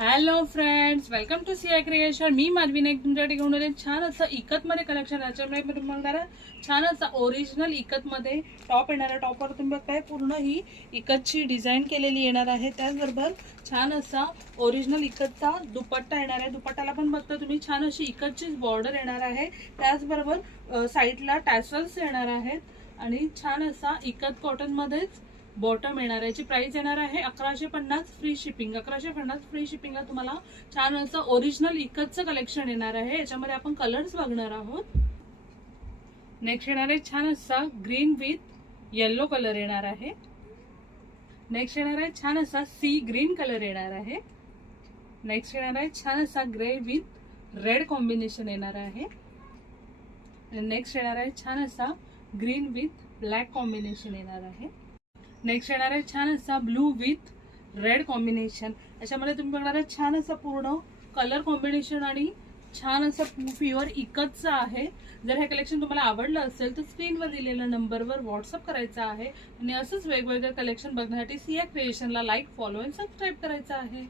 Hello friends, welcome to Siya creation. मी माधवी नाईक तुमच्यासाठी घेऊन आले छान असं इकत मध्ये कलेक्शन. याच्यामध्ये तुम्हाला छान असं ओरिजिनल इकत मध्ये टॉप येणार आहे. टॉपवर तुम्ही बघताय पूर्ण ही इकतची डिझाईन केलेली येणार आहे. त्याचबरोबर छान असा ओरिजिनल इकतचा दुपट्टा येणार आहे. दुपट्टाला पण बघता तुम्ही छान अशी इकतची बॉर्डर येणार आहे. त्याचबरोबर साईडला टॅसल्स येणार आहेत आणि छान असा इकत कॉटन मध्येच बॉटम येणार आहे. याची प्राइस येणार आहे 1150 फ्री शिपिंग. 1150 फ्री शिपिंगला तुम्हाला छान असं ओरिजिनल इकतचं कलेक्शन येणार आहे. याच्यामध्ये आपण कलर्स बघणार आहोत. नेक्स्ट येणार आहे छान असा ग्रीन विथ येलो कलर येणार आहे. नेक्स्ट येणार आहे छान असा सी ग्रीन कलर येणार आहे. नेक्स्ट येणार आहे छान असा ग्रे विथ रेड कॉम्बिनेशन येणार आहे. नेक्स्ट येणार आहे छान असा ग्रीन विथ ब्लॅक कॉम्बिनेशन येणार आहे. नेक्स्ट येणार आहे छान असा ब्लू विथ रेड कॉम्बिनेशन. याच्यामध्ये तुम्ही बघणार आहे छान असं पूर्ण कलर कॉम्बिनेशन आणि छान असं प्युअर इकतचं आहे. जर हे कलेक्शन तुम्हाला आवडलं असेल तर स्क्रीनवर दिलेल्या नंबरवर व्हॉट्सअप करायचा आहे आणि असंच वेगवेगळं कलेक्शन बघण्यासाठी सिया क्रिएशनला लाईक, फॉलो आणि सबस्क्राईब करायचं आहे.